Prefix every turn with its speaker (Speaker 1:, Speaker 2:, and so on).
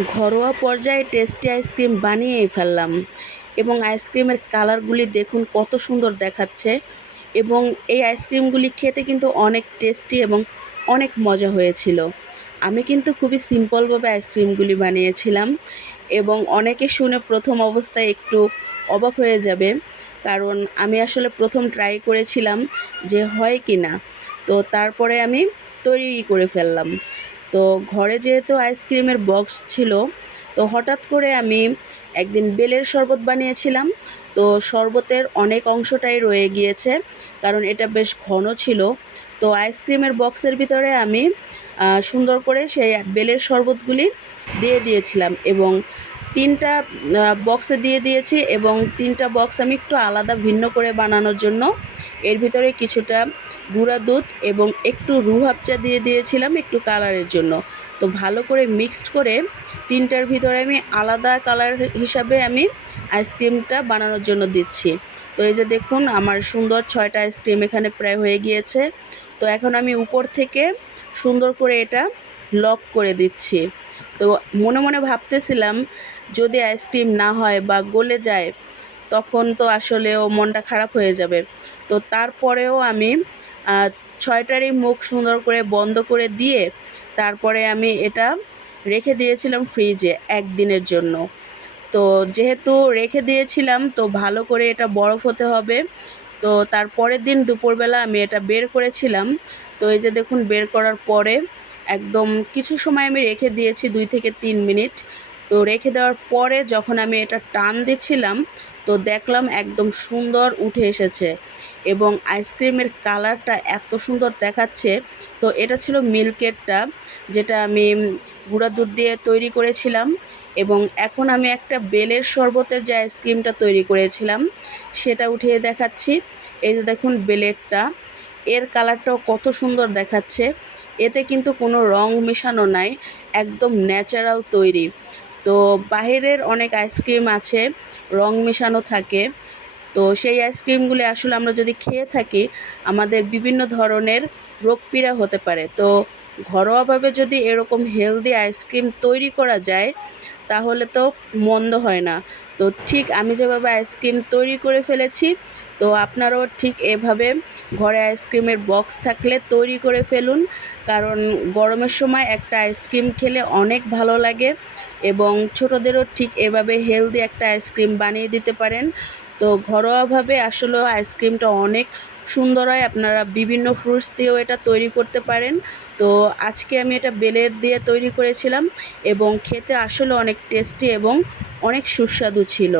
Speaker 1: ঘরোয়া পর্যায়ে tasty ice cream বানিয়েই ফেললাম এবং আইসক্রিমের কালারগুলি দেখুন কত সুন্দর দেখাচ্ছে এবং এই আইসক্রিমগুলি খেতে কিন্তু অনেক টেস্টি এবং অনেক মজা হয়েছিল। আমি কিন্তু খুবই সিম্পলভাবে আইসক্রিমগুলি বানিয়েছিলাম এবং অনেকে শুনে প্রথম অবস্থায় একটু অবাক হয়ে যাবে, কারণ আমি আসলে প্রথম ট্রাই করেছিলাম যে হয় কি না তো তারপরে আমি তৈরি করে ফেললাম। তো ঘরে যেহেতু আইসক্রিমের বক্স ছিল, তো হঠাৎ করে আমি একদিন বেলের শরবত বানিয়েছিলাম। তো শরবতের অনেক অংশটাই রয়ে গিয়েছে, কারণ এটা বেশ ঘন ছিল। তো আইসক্রিমের বক্সের ভিতরে আমি সুন্দর করে সেই বেলের শরবতগুলি দিয়ে দিয়েছিলাম এবং তিনটা বক্সে দিয়ে দিয়েছি এবং তিনটা বক্স আমি একটু আলাদা ভিন্ন করে বানানোর জন্য। এর ভিতরে কিছুটা গুঁড়া দুধ এবং একটু রুহাবচা দিয়ে দিয়েছিলাম একটু কালারের জন্য। তো ভালো করে মিক্সড করে তিনটার ভিতরে আমি আলাদা কালার হিসাবে আমি আইসক্রিমটা বানানোর জন্য দিচ্ছি। তো এই যে দেখুন, আমার সুন্দর ছয়টা আইসক্রিম এখানে প্রায় হয়ে গিয়েছে। তো এখন আমি উপর থেকে সুন্দর করে এটা লক করে দিচ্ছি। তো মনে মনে ভাবতেছিলাম, যদি আইসক্রিম না হয় বা গলে যায়, তখন তো আসলেও মনটা খারাপ হয়ে যাবে। তো তারপরেও আমি ছয়টারই মুখ সুন্দর করে বন্ধ করে দিয়ে তারপরে আমি এটা রেখে দিয়েছিলাম ফ্রিজে একদিনের জন্য। তো যেহেতু রেখে দিয়েছিলাম, তো ভালো করে এটা বরফ হতে হবে। তো তার পরের দিন দুপুরবেলা আমি এটা বের করেছিলাম। তো এই যে দেখুন, বের করার পরে একদম কিছু সময় আমি রেখে দিয়েছি, দুই থেকে তিন মিনিট। তো রেখে দেওয়ার পরে যখন আমি এটা টান দিচ্ছিলাম তো দেখলাম একদম সুন্দর উঠে এসেছে এবং আইসক্রিমের কালারটা এত সুন্দর দেখাচ্ছে। তো এটা ছিল মিল্কেরটা, যেটা আমি গুঁড়া দুধ দিয়ে তৈরি করেছিলাম এবং এখন আমি একটা বেলের শরবতের যে আইসক্রিমটা তৈরি করেছিলাম, সেটা উঠিয়ে দেখাচ্ছি। এই যে দেখুন বেলেরটা, এর কালারটাও কত সুন্দর দেখাচ্ছে। এতে কিন্তু কোনো রং মেশানো নাই, একদম ন্যাচারাল তৈরি। তো বাহিরের অনেক আইসক্রিম আছে, রং মেশানো থাকে। তো সেই আইসক্রিমগুলি আসলে আমরা যদি খেয়ে থাকি, আমাদের বিভিন্ন ধরনের রোগ পীড়া হতে পারে। তো ঘরোয়াভাবে যদি এরকম হেলদি আইসক্রিম তৈরি করা যায়, তাহলে তো মন্দ হয় না। তো ঠিক আমি যেভাবে আইসক্রিম তৈরি করে ফেলেছি, তো আপনারাও ঠিক এভাবে ঘরে আইসক্রিমের বক্স থাকলে তৈরি করে ফেলুন। কারণ গরমের সময় একটা আইসক্রিম খেলে অনেক ভালো লাগে এবং ছোটোদেরও ঠিক এভাবে হেলদি একটা আইসক্রিম বানিয়ে দিতে পারেন। তো ঘরোয়াভাবে আসলেও আইসক্রিমটা অনেক সুন্দর হয়, আপনারা বিভিন্ন ফ্রুটস দিয়েও এটা তৈরি করতে পারেন। তো আজকে আমি এটা বেলের দিয়ে তৈরি করেছিলাম এবং খেতে আসলে অনেক টেস্টি এবং অনেক সুস্বাদু ছিল।